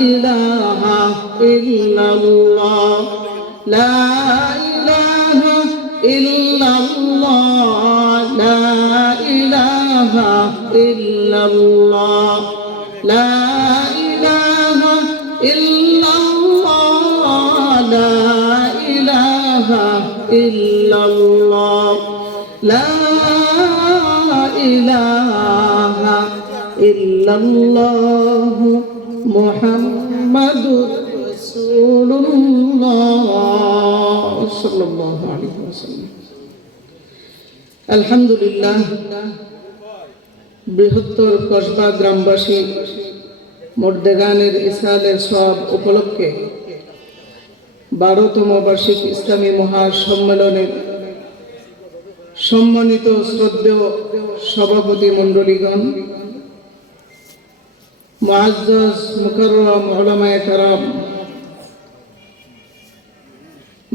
ইলাহা ইল্লাল্লাহ লা ইলাহা ইল্লাল্লাহ লা ইলাহা ইল্লাল্লাহ লা ইলাহা ইল্লাল্লাহ লা ইলাহা ইল্লাল্লাহ লা ইলাহা ইল্লাল্লাহ মুহাম্মাদুর রাসূলুল্লাহ সাল্লাল্লাহু আলাইহি ওয়াসাল্লাম। আলহামদুলিল্লাহ, বৃহত্তর কসবা গ্রামবাসী মর্দেগানের ইসরায়েলের সব উপলক্ষে 12তম বার্ষিক ইসলামী মহাসম্মেলনের সম্মানিত শ্রদ্ধেয় সভাপতি মণ্ডলীগণ, মুআজ্জাজ মুকাররম উলামায়ে কেরাম,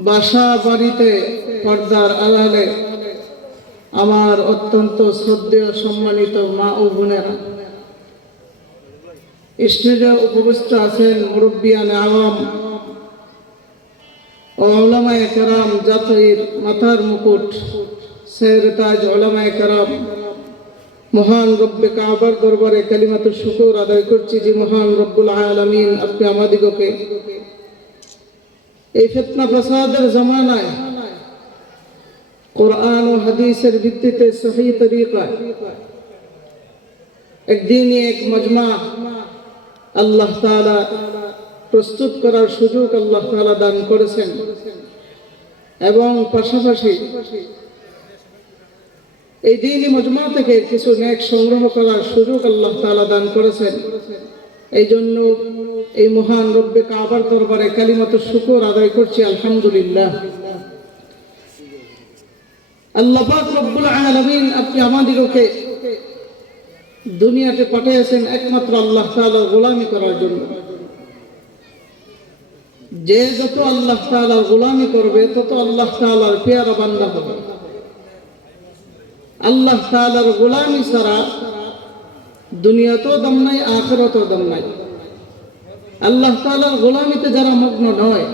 বাসা বাড়িতে পর্দার আড়ালে আমার অত্যন্ত শ্রদ্ধেয় সম্মানিত মা ও বোনেরা, স্টেজে উপবিষ্ট আছেন মুরব্বিয়ান আওয়াম ও উলামায়ে কেরাম, জাতির মাথার মুকুট সেরে তাজ উলামায়ে কেরাম, মহান রব্বে কাবার দরবারে কালিমাতুশ শুকর আদায় করছি যে মহান রব্বুল আলামিন আপনি আমাদিগকে এই ফিতনা ফাসাদের জামানায় কোরআন ও হাদিসের ভিত্তিতে সহিহ তরিকায় একদিনই এক মজমা আল্লাহ তাআলা প্রস্তুত করার সুযোগ আল্লাহ তাআলা দান করেছেন এবং পাশাপাশি এই দিনই মজমা থেকে কিছু নেক সংগ্রহ করার সুযোগ আল্লাহ তাআলা দান করেছেন। এই জন্য এই মহান রব্বে কাবার দরবারে কালিমাতুশ শুকর আদায় করছি আলহামদুলিল্লাহ। আল্লাহ পাক রব্বুল আলামিন আপনি আমাদেরকে দুনিয়াতে পাঠিয়েছেন একমাত্র আল্লাহ তাআলার গোলামি করার জন্য। যে যত আল্লাহ তাআলার গোলামি করবে তত আল্লাহ তাআলার পেয়ারা বান্দা হবে। আল্লাহ তাআলার গোলামি ছাড়া দুনিয়াতেও দাম নাই, আখিরাতেও দাম নাই। আল্লাহ তাআলার গোলামিতে যারা মগ্ন নয়,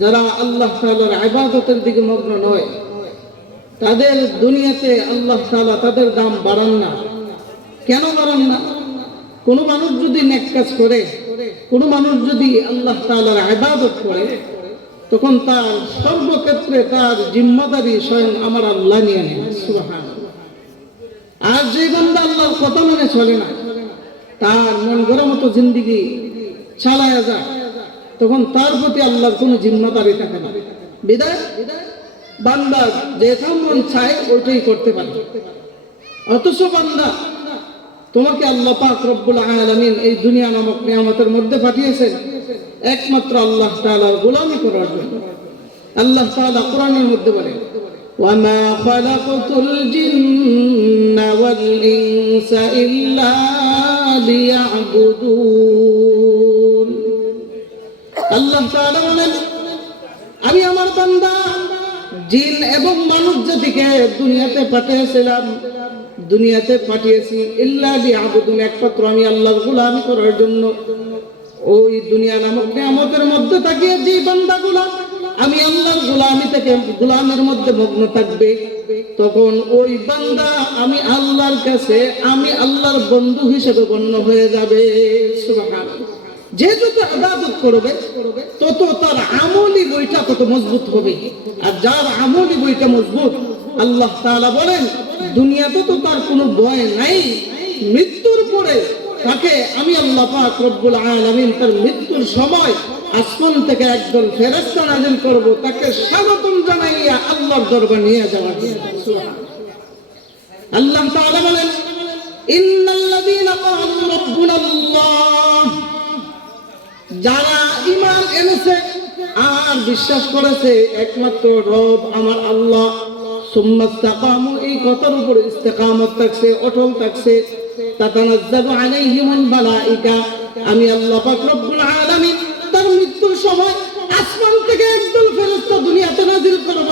যারা আল্লাহ তাআলার ইবাদতের দিকে মগ্ন নয়, তাদের দুনিয়াতে আল্লাহ তাআলা তাদের দাম বাড়ান না। কেন বাড়ান না? কোনো মানুষ যদি নেক কাজ করে, কোনো মানুষ যদি আল্লাহ তাআলার ইবাদত করে, তখন তার সর্বক্ষেত্রে তার জিম্মাদারি স্বয়ং আমার আল্লাহ নিয়ে নেন। সুবহানাল্লাহ। আর যে বান্দা আল্লাহর কথা মেনে চলে না, তার মন গড়া মতো জিন্দেগি চালায়া যায়, তখন তার প্রতি আল্লাহর কোনো জিম্মাদারি থাকে না। বিদায় বান্দা যেটা মন চায় ওইটাই করতে পারে। অথচ বান্দা, তোমাকে আল্লাহ পাক রব্বুল আলামিন এই দুনিয়া নামক নিয়ামতের মধ্যে পাঠিয়েছেন একমাত্র আল্লাহ তাআলার গোলামি করার জন্য। আল্লাহ তাআলা কোরআনের মধ্যে বলেন, ওয়ামা খালাকাতুল জিন্না ওয়াল ইনসা ইল্লা লিয়াবুদুন। আল্লাহ তাআলা বলেন, আমি আমার বান্দা জিন এবং মানব জাতিকে দুনিয়াতে পাঠিয়েছিলাম, দুনিয়াতে পাঠিয়েছি ইল্লা লিয়াবুদুন, একমাত্র আমি আল্লাহর গোলামি করার জন্য। ওই দুনিয়া নামক নিয়ামতের মধ্যে তাকিয়ে যে বান্দাগুলো আমি আল্লাহর গোলামি থেকে গোলামের মধ্যে মগ্ন থাকবে, তখন ওই বান্দা আমি আল্লাহর কাছে আমি আল্লাহর বন্ধু হিসেবে গণ্য হয়ে যাবে। সুবহানাল্লাহ। যে যত ইবাদত করবে তত তার আমলি বইটা তত মজবুত হবে। আর যার আমলি বইটা মজবুত, আল্লাহ তাআলা বলেন দুনিয়াতে তো তার কোনো ভয় নাই, মৃত্যুর পরে তাকে আমি আল্লাহ পাক রব্বুল আলামিন তার মৃত্যুর সময় আসমান থেকে একদল ফেরেশতা নাযিল করব, তাকে স্বাগতম জানাইয়া আল্লাহর দরবারে নিয়ে যাওয়ার জন্য। সুবহানাল্লাহ। আল্লাহ তাআলা বলেন, ইন্নাল্লাযীনা ক্বালু রাব্বুনাল্লাহ, যারা ঈমান এনেছে আর বিশ্বাস করেছে একমাত্র রব আমার আল্লাহ, সুম্মা ইসতাকামু, এই কথার উপর ইস্তেকামত থাকছে, অটল থাকছে, তাতানাজ্জালু আলাইহিমুল মালাইকা, আমি আল্লাহ পাক রব্বুল আলামিন তার মৃত্যুর সময় আসমান থেকে একদল ফেরেশতা দুনিয়াতে নাযিল করব।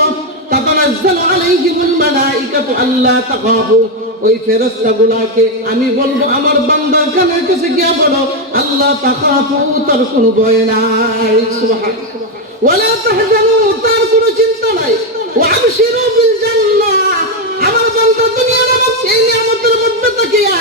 তাতানাজ্জালু আলাইহিমুল মালাইকাতু আল্লা তাখাফু, ওই ফেরেশতাগুলোকে আমি বলবো আমার বান্দার খানের কাছে গিয়া বলো আল্লাহ তাখাফু, তার কোনো ভয় নাই, সুবহানাল্লাহ, ওয়ালা তাহজানু, তার কোনো চিন্তা নাই, ওয়া আবশিরু বিল জান্নাহ। আমার বান্দা দুনিয়া নামক এই নিয়ামতের মধ্যে তাকিয়া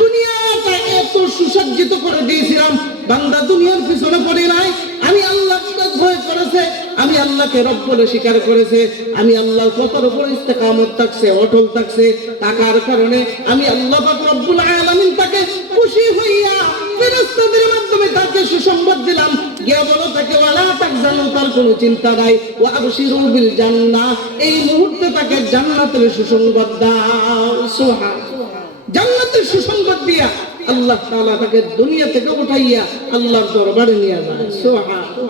দুনিয়াটা এত সুসজ্জিত করে দিয়েছিলাম, বান্দা দুনিয়ার পিছনে পড়ে নাই, আমি আল্লাহকে ভয় করেছে, আমি আল্লাহকে রব বলে স্বীকার করেছে, আমি আল্লাহর কথার উপর ইস্তেকামত থাকছে, অটল থাকছে, টাকার কারণে আমি আল্লাহ পাক রব্বুল আলামিন তাকে খুশি হইয়া ফেরেশতাদের মাধ্যমে তাকে সুসংবাদ দিলাম, গিয়া বলো তাকে ওয়ালা তাহজানু, তার কোনো চিন্তা নাই, ওয়া আবশিরু বিল জান্নাহ, এই মুহূর্তে তাকে জান্নাতের সুসংবাদ দাও, সুবহানাল্লাহ। জান্নাতের সুসংবাদ দিয়া আল্লাহ তাআলা তাকে দুনিয়া থেকে উঠাইয়া আল্লাহর দরবারে নিয়ে যায়, সুবহানাল্লাহ।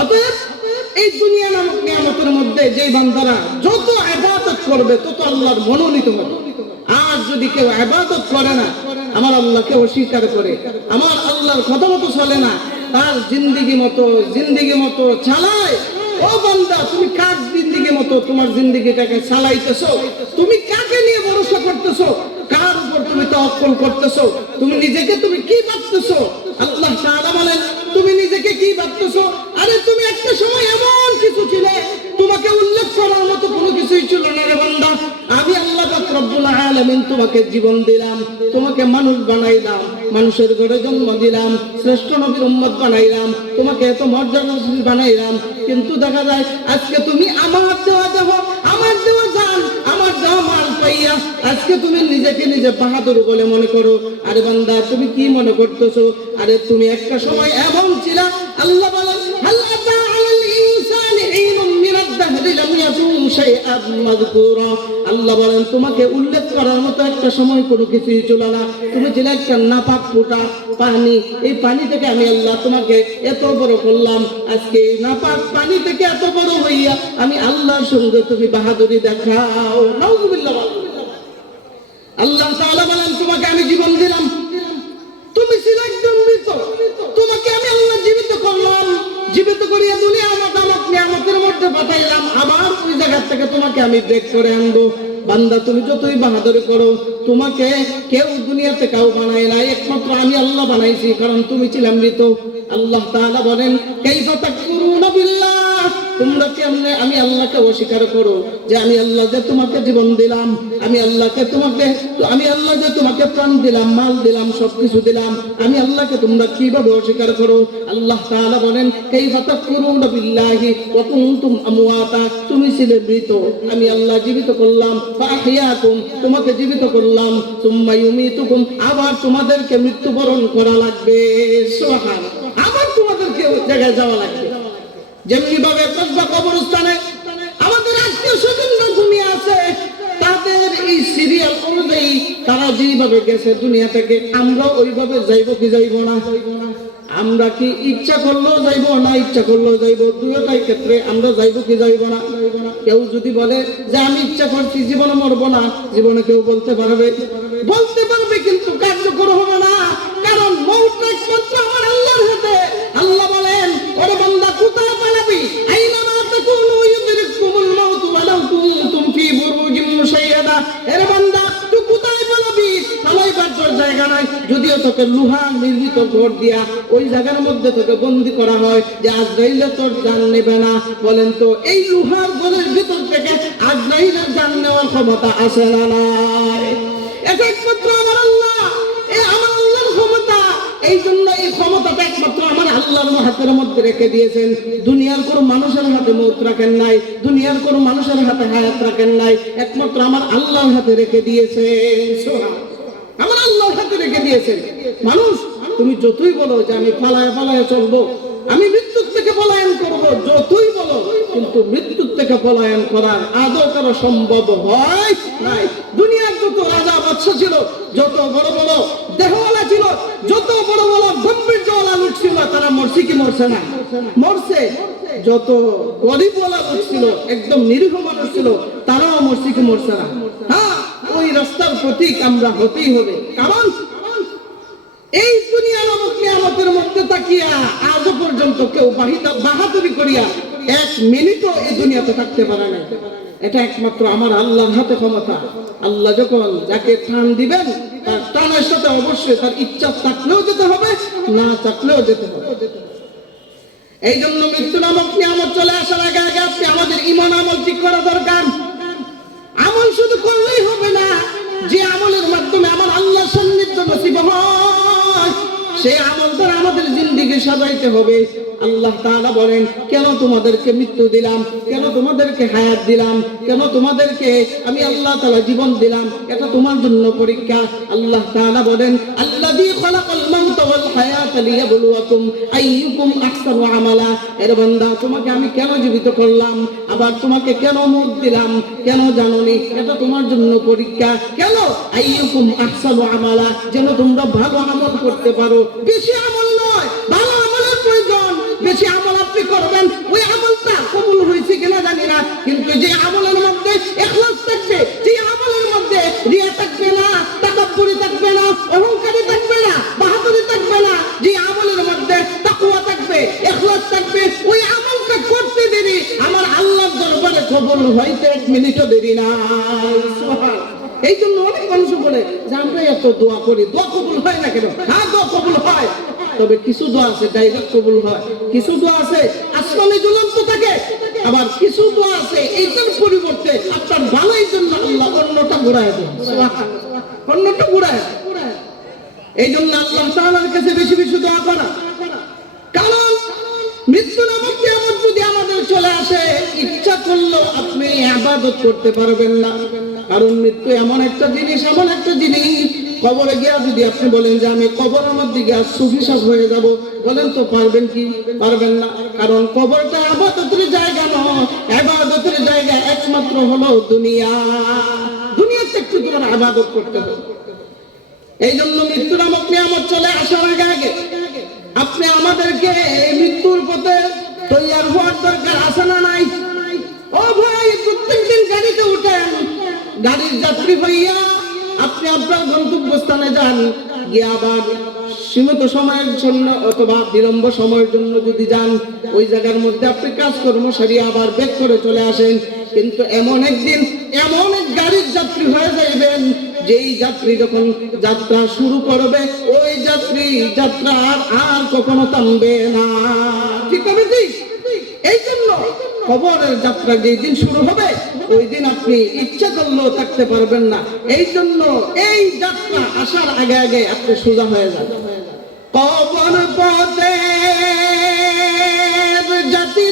অতএব এই দুনিয়া নামক নিয়ামতের মধ্যে যে বান্দারা যত ইবাদত করবে তত আল্লাহর মনোনীত হবে। আর যদি কেউ ইবাদত করে না, আমার আল্লাহকে অস্বীকার করে, আমার আল্লাহর কথা মতো চলে না, তার জিন্দেগি মতো চালায়, ও বান্দা তুমি কার জিন্দেগি মতো তোমার জিন্দেগিটাকে চালাইতেছো? তুমি কাকে নিয়ে ভরসা করতেছো? কার উপর তুমি তাওয়াক্কুল করতেছো? তুমি নিজেকে তুমি কি ভাবতেছো? আল্লাহ তাআলা বলেন তুমি নিজেকে কি ভাবতেছো? আরে তুমি একটা সময় এমন কিছু ছিলে, তোমাকে উল্লেখ করার মতো কোনো কিছুই ছিল না রে বান্দা। আমি আল্লাহ পাক রব্বুল আলামিন তোমাকে জীবন দিলাম, তোমাকে মানুষ বানাইলাম, মানুষের ঘরে জন্ম দিলাম, শ্রেষ্ঠ নবীর উম্মত বানাইলাম, তোমাকে এত মর্যাদাশীল বানাইলাম, কিন্তু দেখা যায় আজকে তুমি আমার দেওয়া দেহ, আমার দেওয়া জান, আমার দেওয়া মাল পাইয়া আজকে তুমি নিজেকে নিজে বাহাদুর বলে মনে করো। আরে বান্দা তুমি কি মনে করতেছো? আরে তুমি একটা সময় এমন ছিলা, আল্লাহ বলেন হাল আতা আলাল ইনসানি হিনুম মিনাদ দাহরি লাম ইয়াকুন শাইআন মাযকুরা। আল্লাহ বলেন তোমাকে উল্লেখ করার মতো একটা সময় কোনো কিছুই ছিল না, তুমি ছিলে একটা নাপাক ফোঁটা পানি, এই পানি থেকে আমি আল্লাহ তোমাকে এত বড় করলাম, আজকে এই নাপাক পানি থেকে এত বড় হইয়া আমি আল্লাহর সঙ্গে তুমি বাহাদুরি দেখাও। নাউযুবিল্লাহ। আল্লাহ তাআলা বলেন তোমাকে আমি জীবন দিলাম, তুমি ছিলে একজন মৃত, তোমাকে আমি আল্লাহ জীবিত করলাম, জীবিত করিয়া দুনিয়া নামক নিয়ামতের মধ্যে পাঠাইলাম, আবার ওই জায়গা থেকে তোমাকে আমি বের করে আনবো। বান্দা তুমি যতই বাহাদুরি করো, তোমাকে কেউ দুনিয়াতে কাউ বানায় নাই, একমাত্র আমি আল্লাহ বানাইছি, কারণ তুমি ছিলে মৃত। আল্লাহ তাআলা বলেন কাইফা তাকফুরুনা বিল্লাহ, তোমরা কেমনে আমি আল্লাহকে অস্বীকার করো যে আমি আল্লাহ যে তোমাকে জীবন দিলাম, আমি আল্লাহ যে তোমাকে প্রাণ দিলাম, মাল দিলাম, সবকিছু দিলাম, আমি আল্লাহকে তোমরা কিভাবে অস্বীকার করো? আল্লাহ তাআলা বলেন কাইফা তাকফুরুনা বিল্লাহি ওয়া কুনতুম আমওয়াতা, তুমি ছিলে মৃত, আমি আল্লাহ জীবিত করলাম, ফাহিয়াকুম, তোমাকে জীবিত করলাম, সুম্মা ইউমিতুকুম, আবার তোমাদেরকে মৃত্যুবরণ করা লাগবে, সুবহানাল্লাহ, আবার তোমাদেরকে ওই জায়গায় যাওয়া লাগবে। যেমনি ভাবে কসবা কবরস্থানে আমাদের আত্মীয় স্বজনরা ঘুমিয়ে আছে, তাদের এই সিরিয়াল অনুযায়ী তারা যেভাবে গেছে দুনিয়া থেকে, আমরা ওইভাবে যাইবো কি যাইব না? আমরা কি ইচ্ছা করলেও যাইব না ইচ্ছা করলেও যাইব? দুইটাই ক্ষেত্রে আমরা যাইব কি যাইব না? কেউ যদি বলে যে আমি ইচ্ছা করছি জীবনে মরবো না, জীবনে কেউ বলতে পারবে কিন্তু কার্যকর হবে না, কারণ মওত একমাত্র আমার আল্লাহর হাতে। আল্লাহ বলেন ওরে বান্দা কোথায় পালাবি? আইনামা তাকুনু ইউদরিকুমুল মাউত ওয়ালাউ কুনতুম ফি বুরুজিন মুশাইয়াদা। এরে বান্দা তুই কোথায় পালাবি? পালাইবার তোর জায়গা নাই, যদিও তোকে লোহার নির্মিত ঘর দিয়া ওই জায়গার মধ্যে তোকে বন্দী করা হয় যে আজরাইলে তোর জান নেবে না, বলেন তো এই লোহার ঘরের ভিতর থেকে আজরাইলের জান নেওয়ার ক্ষমতা আছে না নাই? এটা একমাত্র আমার আল্লাহ, আমার আল্লাহর ক্ষমতা। এই জন্য এই ক্ষমতাটা একমাত্র আমার আল্লাহর হাতের মধ্যে রেখে দিয়েছেন। দুনিয়ার কোনো মানুষের হাতে মৌত রাখেন নাই, দুনিয়ার কোনো মানুষের হাতে হায়াত রাখেন নাই, একমাত্র আমার আল্লাহর হাতে রেখে দিয়েছেন, আমার আল্লাহর হাতে রেখে দিয়েছেন। মানুষ তুমি যতই বলো যে আমি পালায় চলবো, আমি মৃত্যুর থেকে পলায়ন করব, যতই বলো, কিন্তু মৃত্যুর থেকে পলায়ন করার আদৌ করা সম্ভব হয় নাই। দুনিয়ার যত রাজা বাদশা ছিল, যত বড় বড় দেহওয়ালা ছিল, যত বড় বড় গম্ভীর্যওয়ালা লোক ছিল, তারা মরছে কি মরছে না? মরছে। যত গরিবওয়ালা লোক ছিল, একদম নিরীহ মানুষ ছিল, তারাও মরছে কি মরছে না? হ্যাঁ, ওই রাস্তার প্রতীক আমরা হতেই হবে। কারণ এই দুনিয়া নামক নিয়ামতের মধ্যে তাকিয়া আজও পর্যন্ত কেউ বাহাদুরি করিয়া এক মিনিটও এই দুনিয়াতে থাকতে পারে না। এটা একমাত্র আমার আল্লাহর হাতে ক্ষমতা। আল্লাহ যখন যাকে টান দিবেন তার টানের সাথে অবশ্যই তার ইচ্ছা থাকলেও যেতে হবে, না থাকলেও যেতে হবে। এই জন্য মৃত্যু নামক নিয়ামত চলে আসার আগে আগে আপনি আমাদের ঈমান আমল ঠিক করা দরকার। আমল শুধু করলেই হবে না, যে আমলের মাধ্যমে আমার আল্লাহর সান্নিধ্য নসিব হয় সেই আমল দ্বারা আমাদের জিন্দেগি সাজাইতে হবে। আল্লাহ তাআলা বলেন, কেন তোমাদেরকে মৃত্যু দিলাম, কেন তোমাদেরকে হায়াত দিলাম, কেন তোমাদেরকে আমি আল্লাহ তাআলা জীবন দিলাম, এটা তোমার জন্য পরীক্ষা। আল্লাহ তাআলা বলেন, আল্লাযী খালাকাল মাউতা ওয়াল হায়াতা লিয়াবলুয়াকুম আইয়ুকুম আহসানু আমালা। এর বান্দা, তোমাকে আমি কেন জীবিত করলাম, আবার তোমাকে কেন মউত দিলাম, কেন জানোনি? এটা তোমার জন্য পরীক্ষা। কেন? আইয়ুকুম আহসানু আমালা, যেন তোমরা ভালো আমল করতে পারো। বেশি আমল নয়, ভালো আমলের প্রয়োজন। বেশি আমল আপনি করবেন, ওই আমলটা কবুল হয়েছে কিনা জানি না, কিন্তু যে আমলের মধ্যে ইখলাস থাকবে, যে আমলের মধ্যে রিয়া থাকবে না, তাকাব্বুরি থাকবে না, অহংকারী থাকবে না, বাহাদুরি থাকবে না, যে আমলের মধ্যে তাকওয়া থাকবে, ইখলাস থাকবে, ওই আমলটা করতে দেরি আমার আল্লাহর দরবারে কবুল হইতে 1 মিনিটও দেরি না। সুবহানাল্লাহ। এই জন্য অনেক মানুষ বলে যে আমরা এত দোয়া করি, দোয়া কবুল হয় না কেন? হ্যাঁ, দোয়া কবুল হয়, তবে কিছু দোয়া আছে ডাইরেক্ট কবুল হয়, কিছু দোয়া আছে আসমানে ঝুলন্ত থাকে, আবার কিছু দোয়া আছে এইটার পরিবর্তে আপনার ভালোর জন্য আল্লাহ অন্যটা ঘুরায় দেন। সুবহানাল্লাহ, অন্যটা ঘুরায়। এই জন্য আল্লাহ তাআলার কাছে বেশি বেশি দোয়া করা। কারণ মৃত্যু নামক নিয়ামত যদি আমাদের চলে আসে, ইচ্ছা করলেও আপনি ইবাদত করতে পারবেন না। কারণ মৃত্যু এমন একটা জিনিস, এমন একটা জিনিস, কবরে গিয়া যদি আপনি বলেন যে আমি কবরের মধ্যে গিয়া সুফি সাহেব হয়ে যাব, বলেন তো পারবেন কি? পারবেন না। কারণ কবরটা ইবাদতের জায়গা নয়, ইবাদতের জায়গা একমাত্র হলো দুনিয়া। দুনিয়াতে একটু তোমার ইবাদত করতে হবে। এই জন্য মৃত্যু নামক নিয়ামত চলে আসার আগে আগে আপনি আমাদেরকে এই মৃত্যুর পথে তৈয়ার হওয়ার দরকার আছে না নাই? ও ভাই, প্রত্যেকদিন গাড়িতে উঠেন, গাড়ির যাত্রী হইয়া আপনি আপনার গন্তব্যস্থানে যান, গিয়ে আবার সীমিত সময়ের জন্য অথবা বিলম্ব সময়ের জন্য যদি যান, ওই জায়গার মধ্যে আপনি কাজকর্ম সারিয়ে আবার ব্যাক করে চলে আসেন। কিন্তু এমন একদিন এমন এক গাড়ির যাত্রী হয়ে যাইবেন, যেই যাত্রী যখন যাত্রা শুরু করবে, ওই যাত্রী যাত্রা আর কখনো থামবে না। ঠিক হবে? ঠিক। এই জন্য কবরের যাত্রা যেই দিন শুরু হবে, ওই দিন আপনি ইচ্ছা করলেও থাকতে পারবেন না। এই জন্য এই যাত্রা আসার আগে আগে আপনি সোজা হয়ে যান। কবর পথে যাত্রী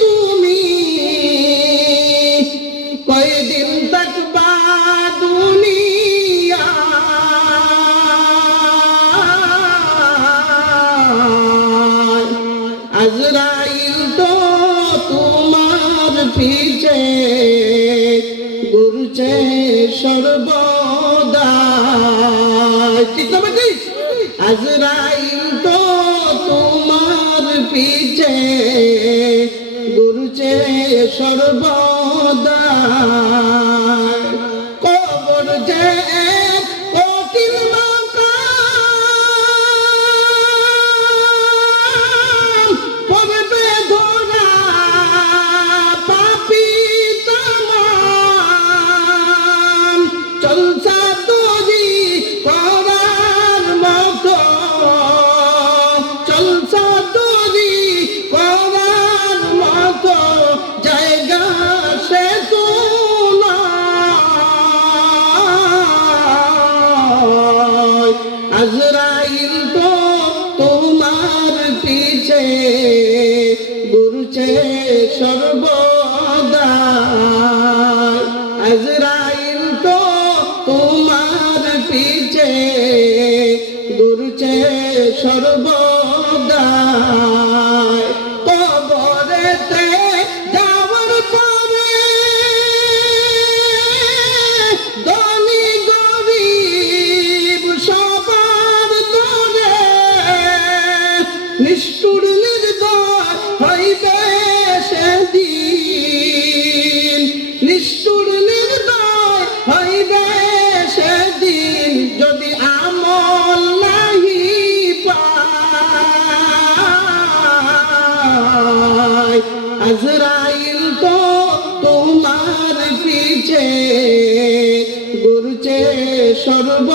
তুমি কয়দিন থাকবা দুনিয়া, আজরাইল তো তোমার পিছে ঘুরছে সর্বদা। ঠিক হবে? ঠিক। আজরাইল তো তোমার পিছে ঘুরছে সর্বদা। কবর যে কঠিন মাকাম, পড়বে ধরা পাপী তামাম, চলছা তৈরি করার মতো, চলছা তৈরি করার মতো জায়গা সে তো নয়। আজরাইল তো তোমার পিছে ঘুরছে সর্বদা। আজরাইল তো তোমার পিছে ঘুরছে সর্বদা। কবরেতে যাওয়ার পরে ধনী গরিব সবার দরে নিষ্ঠুর নির্দয় হইবে সেদিন, নিষ্ঠুর নির্দয় হইবে সেদিন, যদি আমল নাহি পায়। আজরাইল তো তোমার পিছে ঘুরছে সর্ব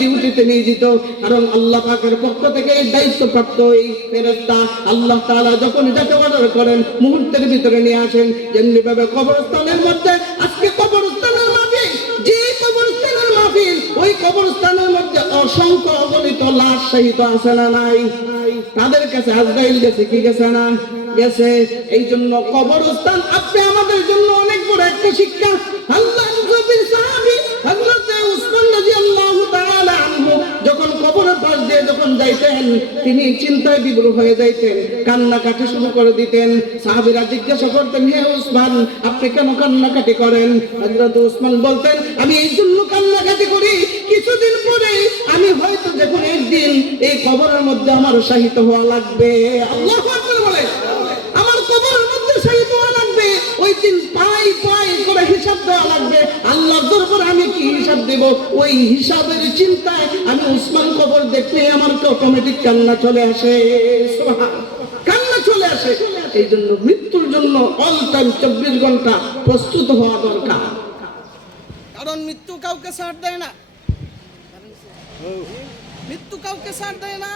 ডিউটিতে নিয়োজিত, কারণ আল্লাহ পাকের পক্ষ থেকে এই দায়িত্বপ্রাপ্ত এই ফেরেশতা আল্লাহ তাআলা যখন যাকে অর্ডার করেন মুহূর্তের ভিতরে নিয়ে আসেন। যেমনি ভাবে কবরস্থানের মধ্যে আজকে কবরস্থানের মাহফিল, যে কবরস্থানের মাহফিল, ওই কবরস্থানের মধ্যে অসংখ্য অগণিত লাশ সহিত আছে না নাই? তাদের কাছে আজরাইল গেছে কি গেছে না? গেছে। এই জন্য কবরস্থান আপনি আমাদের জন্য অনেক বড় একটা শিক্ষা। আল্লাহ নবীর সাহাবী হযরত উসমান রাদিয়াল্লাহু তাআলা আনহু যখন কবরের পাশ দিয়ে যখন যাইতেন, তিনি চিন্তায় বিভোর হয়ে যাইতেন, কান্নাকাটি শুরু করে দিতেন। সাহাবীরা জিজ্ঞাসা করতেন, হে উসমান, আপনি কেন কান্নাকাটি করেন? হযরত উসমান বলতেন, আমি এই জন্য কান্নাকাটি করি, কিছুদিন পরে আমি হয়তো যখন একদিন এই কবরের মধ্যে আমার শাহিত হওয়া লাগবে। আল্লাহু আকবার বলে, আমার কবরের মধ্যে শাহিত হওয়া লাগবে, ওই দিন পাই পাই করে হিসাব দেওয়া লাগবে। আল্লাহর দরবারে আমি কি হিসাব দেব? ওই হিসাবের চিন্তায় আমি উসমান কবর দেখলে আমার তো অটোমেটিক কান্না চলে আসে, কান্না চলে আসে। এই জন্য মৃত্যুর জন্য অল টাইম 24 ঘন্টা প্রস্তুত হওয়া দরকার, কারণ মৃত্যু কাউকে ছাড় দেয় না, মৃত্যু কাউকে ছাড় দেয় না।